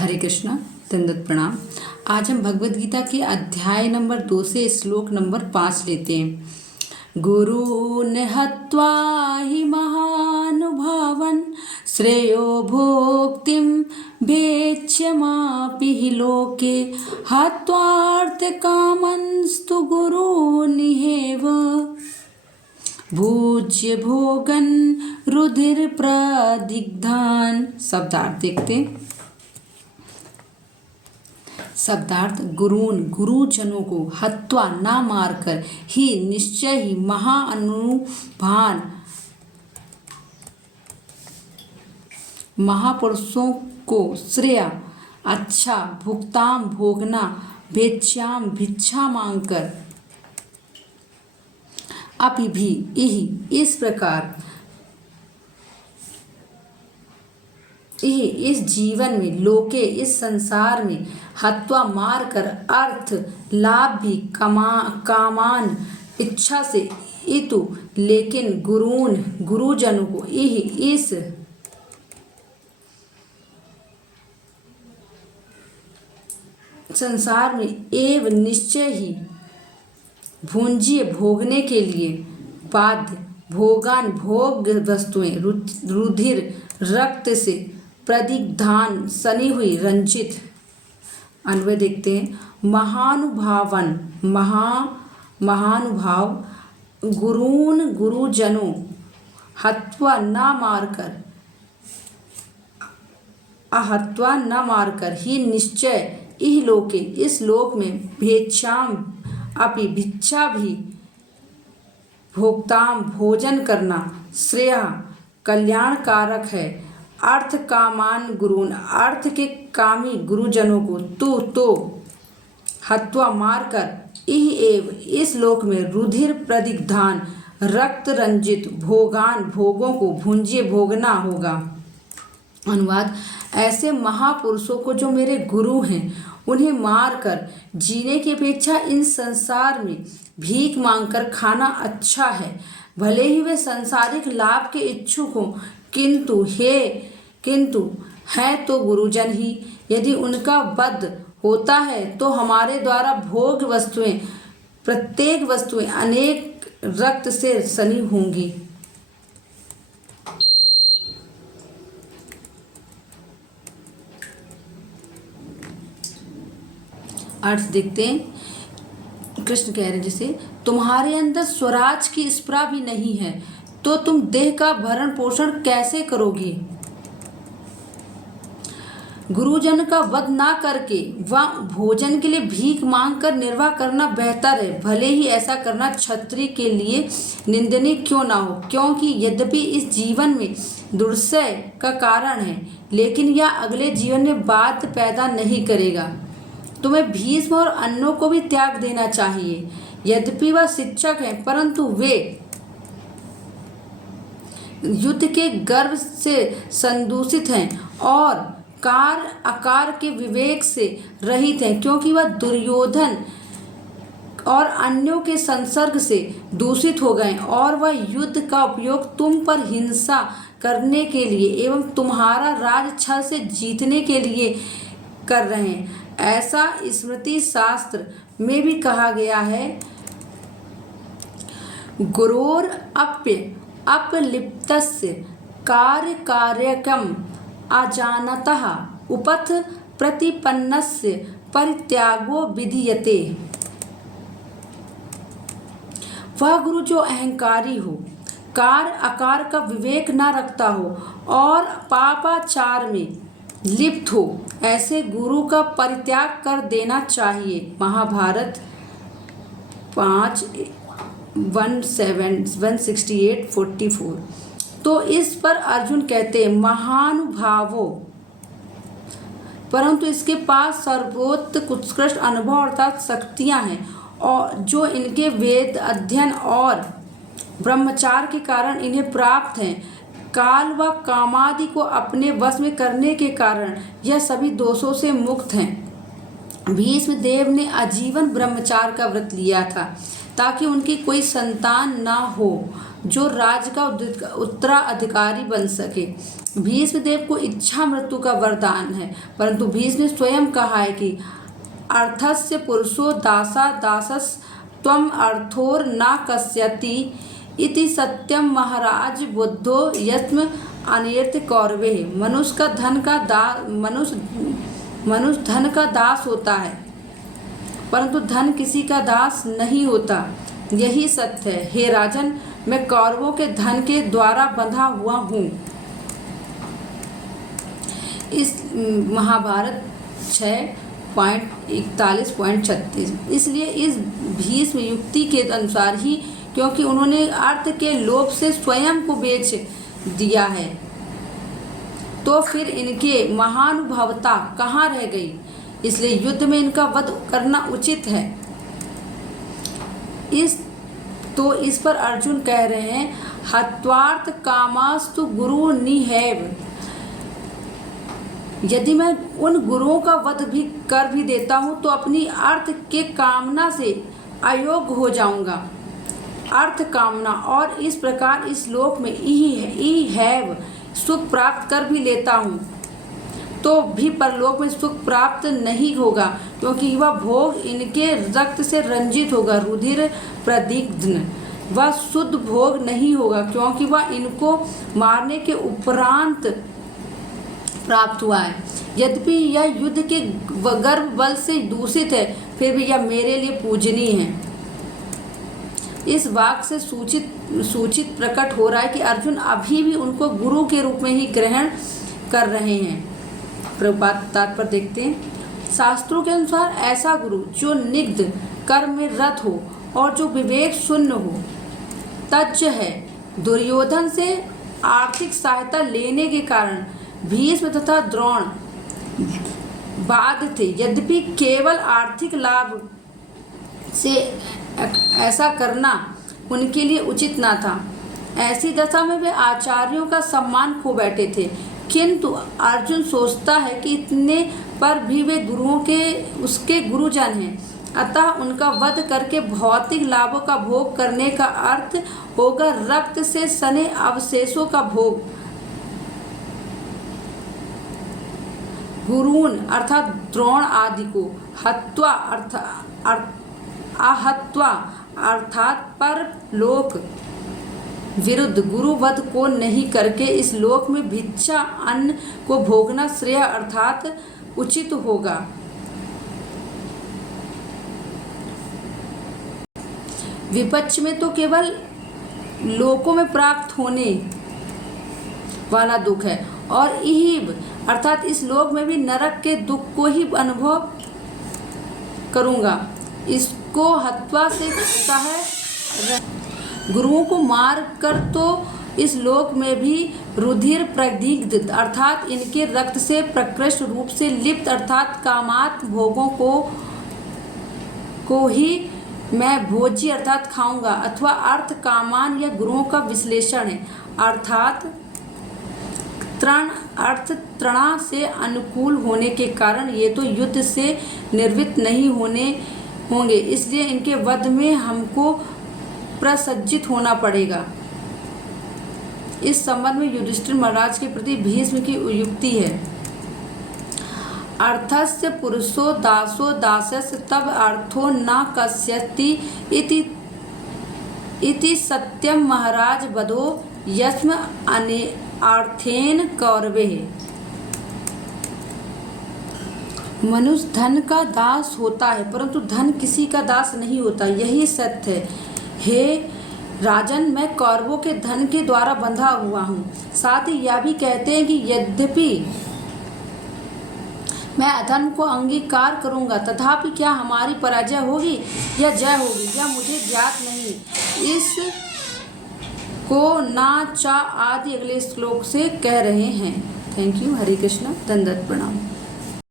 हरे कृष्णा, दंडवत प्रणाम। आज हम भगवद गीता के अध्याय नंबर 2 से श्लोक नंबर 5 लेते हैं। गुरून् हत्वा हि महानुभावन् श्रेयो भोक्तिं भेक्ष्यमापि हि लोके हत्वार्थकामंस्तु गुरूनिहेव भुज्य भोगन् रुधिर प्रदिग्धान्। शब्दार्थ देखते हैं। शब्दार्थ गुरुजनों को हत्वा ना मारकर ही निश्चय ही महाअनुभान महापुरुषों को श्रेय अच्छा भुगतान भोगना भेक्ष्याम भिक्षा मांगकर अभी भी यही इस प्रकार इस जीवन में लोके इस संसार में हत्वा मार कर अर्थ लाभ भी कामान इच्छा से इतु लेकिन गुरुजनों को यही इस संसार में एव निश्चय ही भुंजिए भोगने के लिए बाध्य भोगान भोग वस्तुएं रुधिर रक्त से प्रदिग्धान सनी हुई रंजित। अन्वय देखते हैं। महानुभाव गुरुजनों हत्वा न मारकर ही निश्चय इह लोके इस लोक में भेक्षाम अपि भिक्षा भी भोक्ताम भोजन करना श्रेय कल्याणकारक है। अर्थ कामान गुरुन अर्थ के कामी गुरुजनों को तो हत्वा मारकर इह एव इस लोक में रुधिर प्रदिग्धान रक्त रंजित भोगान भोगों को भुंजिए भोगना होगा। अनुवाद। ऐसे महापुरुषों को जो मेरे गुरु हैं उन्हें मारकर जीने की अपेक्षा इन संसार में भीख मांगकर खाना अच्छा है। भले ही वे सांसारिक लाभ के इच्छुक हों किंतु हैं तो गुरुजन ही। यदि उनका वध होता है तो हमारे द्वारा भोग वस्तुएं प्रत्येक वस्तुएं अनेक रक्त से सनी होंगी। अर्थ देखते हैं। कृष्ण कह रहे हैं जैसे तुम्हारे अंदर स्वराज की स्पृहा भी नहीं है तो तुम देह का भरण पोषण कैसे करोगे। गुरुजन का वध ना करके वह भोजन के लिए भीख मांग कर निर्वाह करना बेहतर है। भले ही ऐसा करना क्षत्रिय के लिए निंदनीय क्यों ना हो, क्योंकि यद्यपि इस जीवन में दुर्शय का कारण है लेकिन यह अगले जीवन में बाध पैदा नहीं करेगा। तुम्हें भीष्म और अन्नों को भी त्याग देना चाहिए। यद्यपि वह शिक्षक हैं परंतु वे युद्ध के गर्व से संदूषित हैं और आकार के विवेक से रहित हैं, क्योंकि वह दुर्योधन और अन्यों के संसर्ग से दूषित हो गए और वह युद्ध का उपयोग तुम पर हिंसा करने के लिए एवं तुम्हारा राज छल से जीतने के लिए कर रहे हैं। ऐसा स्मृति शास्त्र में भी कहा गया है। गुरोर अपलिप्तस्य कार्यकम अजानतः उपथ प्रतिपन्नस्य परित्यागो विधीयते। वह गुरु जो अहंकारी हो, कार आकार का विवेक न रखता हो और पापाचार में लिप्त हो, ऐसे गुरु का परित्याग कर देना चाहिए। महाभारत 5:168-44। तो इस पर अर्जुन कहते हैं महानुभावों, परंतु इसके पास सर्वोत्कृष्ट अनुभव अर्थात शक्तियां हैं और जो इनके वेद अध्ययन और ब्रह्मचार के कारण इन्हें प्राप्त हैं। काल व कामादि को अपने वश में करने के कारण यह सभी दोषों से मुक्त हैं। भीष्म देव ने आजीवन ब्रह्मचार का व्रत लिया था ताकि उनकी कोई संतान ना हो। जो राज्य का उत्तराधिकारी बन सके। भीष्मदेव को इच्छा मृत्यु का वरदान है, परंतु भीष्म ने स्वयं कहा है कि अर्थस्य पुरुषो दासा दासस त्वम अर्थोर न कस्यति इति सत्यम महाराज बुद्धो यस्म अनिर्त कौरवे। मनुष्य धन का दास होता है, परंतु धन किसी का दास नहीं होता, यही सत्य है। हे राजन, मैं कौरवों के धन के द्वारा बंधा हुआ हूँ। इस महाभारत 6.41.36। इसलिए इस भीष्म युक्ति के अनुसार ही, क्योंकि उन्होंने अर्थ के लोभ से स्वयं को बेच दिया है, तो फिर इनके महानुभावता कहाँ रह गई। इसलिए युद्ध में इनका वध करना उचित है। इस पर अर्जुन कह रहे हैं, हत्वार्थ कामास्तु गुरु निहैव। यदि मैं उन गुरुओं का वध भी कर देता हूँ तो अपनी अर्थ के कामना से अयोग्य हो जाऊंगा। अर्थ कामना, और इस प्रकार इस लोक में इहैव सुख प्राप्त कर भी लेता हूँ तो भी परलोक में सुख प्राप्त नहीं होगा, क्योंकि वह भोग इनके रक्त से रंजित होगा, रुधिर प्रदिग्ध। वह शुद्ध भोग नहीं होगा, क्योंकि वह इनको मारने के उपरांत प्राप्त हुआ है। यद्यपि यह युद्ध के गर्भ बल से दूषित है, फिर भी यह मेरे लिए पूजनीय है। इस वाक्य से सूचित प्रकट हो रहा है कि अर्जुन अभी भी उनको गुरु के रूप में ही ग्रहण कर रहे हैं। प्रभुपाद तात्पर्य देखते हैं। शास्त्रों के अनुसार ऐसा गुरु जो निग्ध कर्म में रत हो और जो विवेक शून्य हो, तज्ज है। दुर्योधन से आर्थिक सहायता लेने के कारण भीष्म तथा द्रोण बाध्य थे। यद्यपि केवल आर्थिक लाभ से ऐसा करना उनके लिए उचित न था। ऐसी दशा में वे आचार्यों का सम्मान खो बैठे थे, किंतु अर्जुन सोचता है कि इतने पर भी वे गुरुओं के उसके गुरुजन हैं, अतः उनका वध करके भौतिक लाभों का भोग करने का अर्थ होगा रक्त से सने अवशेषों का भोग। गुरून् अर्थात द्रोण आदि को आहत्वा अर्थात पर लोक विरुद्ध गुरुवध को नहीं करके इस लोक में भिक्षा अन्न को भोगना श्रेय अर्थात उचित होगा। विपक्ष में तो केवल लोकों में प्राप्त होने वाला दुख है, और इहिब अर्थात इस लोक में भी नरक के दुख को ही अनुभव करूंगा। इसको हत्वा से कहा, गुरुओं को मार कर तो इस लोक में भी रुधिर प्रदिग्ध अर्थात इनके रक्त से प्रकृष्ट रूप से लिप्त अर्थात कामात भोगों को ही मैं भोजी अर्थात खाऊंगा। अथवा अर्थ कामान या गुरुओं का विश्लेषण है, अर्थात तृणा से अनुकूल होने के कारण ये तो युद्ध से निर्वृत्त नहीं होंगे, इसलिए इनके वध में हमको प्रसज्जित होना पड़ेगा। इस संबंध में युधिष्ठिर महाराज के प्रति भीष्म की युक्ति है। अर्थस्य पुरुषो दासो दासस्य तब अर्थो न कस्यति इति सत्यम महाराज बधो यस्म अर्थेन कौरवे। मनुष्य धन का दास होता है, परंतु धन किसी का दास नहीं होता, यही सत्य है। हे राजन, मैं कौरवों के धन के द्वारा बंधा हुआ हूँ। साथ ही यह भी कहते हैं कि यद्यपि मैं अधर्म को अंगीकार करूँगा, तथापि क्या हमारी पराजय होगी या जय होगी यह मुझे ज्ञात नहीं। इस को ना चा आदि अगले श्लोक से कह रहे हैं। Thank you. हरे कृष्ण। दंडवत प्रणाम।